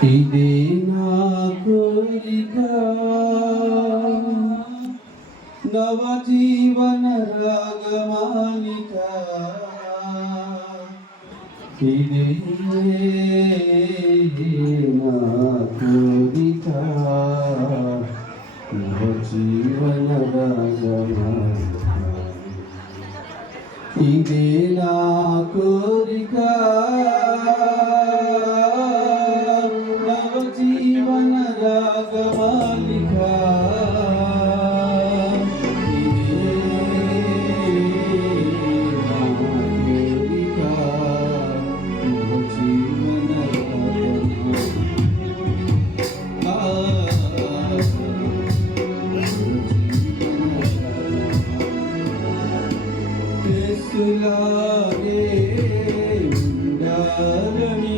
ফিরে না করিতা নবজীবন রাগমালিকা ফিরে না করিতা নবজীবন রাগমালিকা ফিরে না করিতা i want to Sulare mandalani.